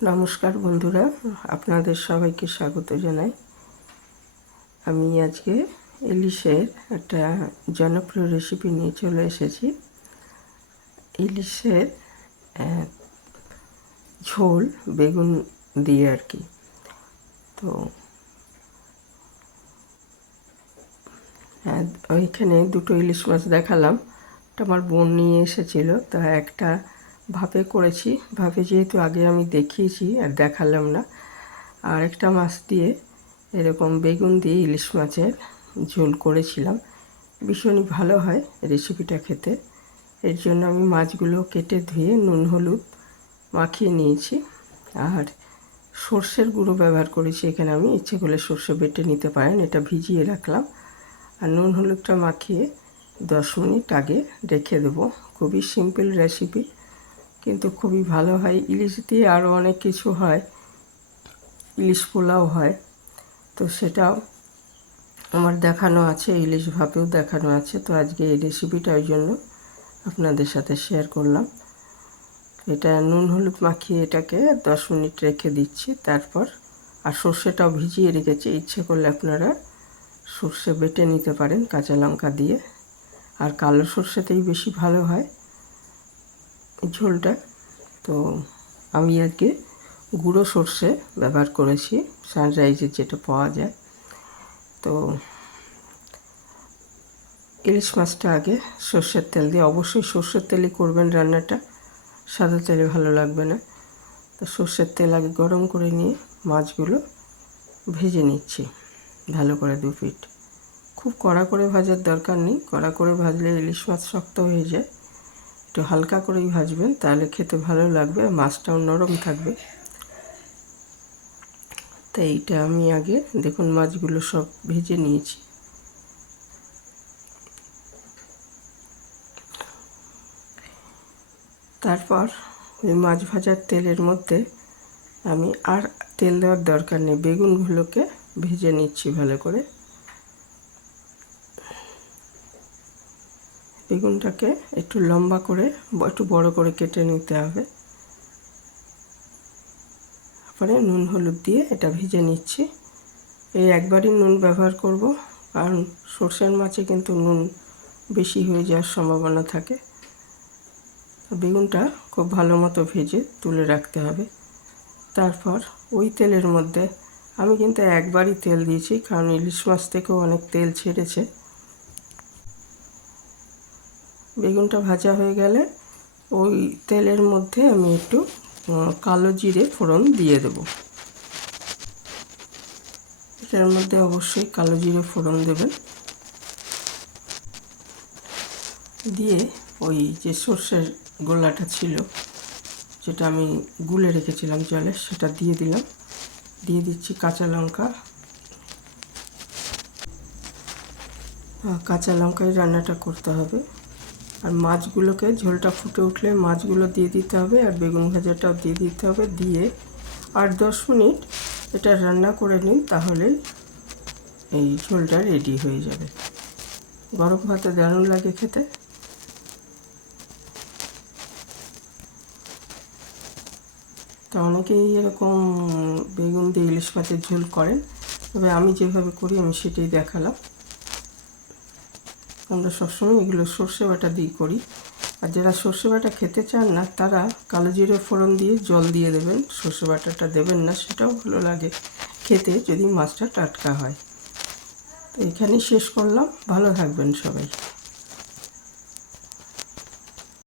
নমস্কার বন্ধুরা, আপনাদের সবাইকে স্বাগত জানাই। আমি আজকে ইলিশের একটা জনপ্রিয় রেসিপি নিয়ে চলে এসেছি। ইলিশের ঝোল বেগুন দিয়ে আর কি। তো ওইখানে দুটো ইলিশ মাছ দেখালাম, এটা আমার বোন নিয়ে এসেছিল। তা একটা ভাপে করেছি, ভাপে যেহেতু আগে আমি দেখিয়েছি আর দেখালাম না। আর একটা মাছ দিয়ে এরকম বেগুন দিয়ে ইলিশ মাছের ঝোল করেছিলাম। ভীষণই ভালো হয় রেসিপিটা খেতে। এর জন্য আমি মাছগুলো কেটে ধুয়ে নুন হলুদ মাখিয়ে নিয়েছি। আর সর্ষের গুঁড়ো ব্যবহার করেছি এখানে। আমি ইচ্ছে করলে সর্ষে বেটে নিতে পারেন, এটা ভিজিয়ে রাখলাম। আর নুন হলুদটা মাখিয়ে 10 মিনিট আগে রেখে দেবো। খুবই সিম্পল রেসিপি, কিন্তু খুবই ভালো হয়। ইলিশ দিয়ে আরও অনেক কিছু হয়, ইলিশ পোলাও হয়, তো সেটাও আমার দেখানো আছে, ইলিশ ভাপেও দেখানো আছে। তো আজকে এই রেসিপিটা ওই জন্য আপনাদের সাথে শেয়ার করলাম। এটা নুন হলুদ মাখিয়ে এটাকে 10 মিনিট রেখে দিচ্ছি। তারপর আর সর্ষেটাও ভিজিয়ে রেখেছি, ইচ্ছে করলে আপনারা সর্ষে বেটে নিতে পারেন কাঁচা লঙ্কা দিয়ে। আর কালো সর্ষেতেই বেশি ভালো হয় ঝোলটা। তো আমি আজকে গুঁড়ো সর্ষে ব্যবহার করেছি, সানরাইজের যেটা পাওয়া যায়। তো ইলিশ মাছটা আগে সর্ষের তেল দিয়ে, অবশ্যই সর্ষের তেলই করবেন রান্নাটা, সাদা তেলে ভালো লাগবে না। তো সর্ষের তেল আগে গরম করে নিয়ে মাছগুলো ভেজে নিচ্ছি ভালো করে 2 পিঠ। খুব কড়া করে ভাজার দরকার নেই, কড়া করে ভাজলে ইলিশ মাছ শক্ত হয়ে যায়। একটু হালকা করেই ভাজবেন, তাহলে খেতে ভালো লাগবে, মাছটাও নরম থাকবে। তাই এইটা আমি আগে দেখুন মাছগুলো সব ভেজে নিয়েছি। তারপর ওই মাছ ভাজার তেলের মধ্যে আমি আর তেল দেওয়ার দরকার নেই, বেগুনগুলোকে ভেজে নিচ্ছি ভালো করে। বেগুনটাকে একটু লম্বা করে, একটু বড় করে কেটে নিতে হবে। তারপরে নুন হলুদ দিয়ে এটা ভেজে নিচ্ছি। এই একবারই নুন ব্যবহার করব, কারণ সর্ষের মাছে কিন্তু নুন বেশি হয়ে যাওয়ার সম্ভাবনা থাকে। বেগুনটা খুব ভালো মতো ভেজে তুলে রাখতে হবে। তারপর ওই তেলের মধ্যে আমি কিন্তু একবারই তেল দিয়েছি, কারণ ইলিশ মাছ থেকেও অনেক তেল ছেড়েছে। বেগুনটা ভাজা হয়ে গেলে ওই তেলের মধ্যে আমি একটু কালো জিরে ফোড়ন দিয়ে দেব। এটার মধ্যে অবশ্যই কালো জিরে ফোড়ন দেবেন। দিয়ে ওই যে সর্ষের গোলাটা ছিল, যেটা আমি গুলে রেখেছিলাম জলে, সেটা দিয়ে দিলাম। দিয়ে দিচ্ছি কাঁচা লঙ্কা। কাঁচা লঙ্কায় রান্নাটা করতে হবে। আর মাছগুলোকে, ঝোলটা ফুটে উঠলে মাছগুলো দিয়ে দিতে হবে, আর বেগুন ভাজাটাও দিয়ে দিতে হবে। দিয়ে 8-10 মিনিট এটা রান্না করে নিন, তাহলে এই ঝোলটা রেডি হয়ে যাবে। গরম ভাতে দারুণ লাগে খেতে। তো অনেকেই এরকম বেগুন দিয়ে ইলিশ মাছের ঝোল করেন, তবে আমি যেভাবে করি আমি সেটাই দেখালাম। আমরা সবসময় এগুলো সর্ষে বাটা দিয়ে করি। আর যারা সর্ষে বাটা খেতে চান না, তারা কালো জিরে ফোড়ন দিয়ে জল দিয়ে দেবেন, সর্ষে বাটাটা দেবেন না, সেটাও ভালো লাগে খেতে, যদি মাছটা টাটকা হয়। তো এখানেই শেষ করলাম। ভালো থাকবেন সবাই।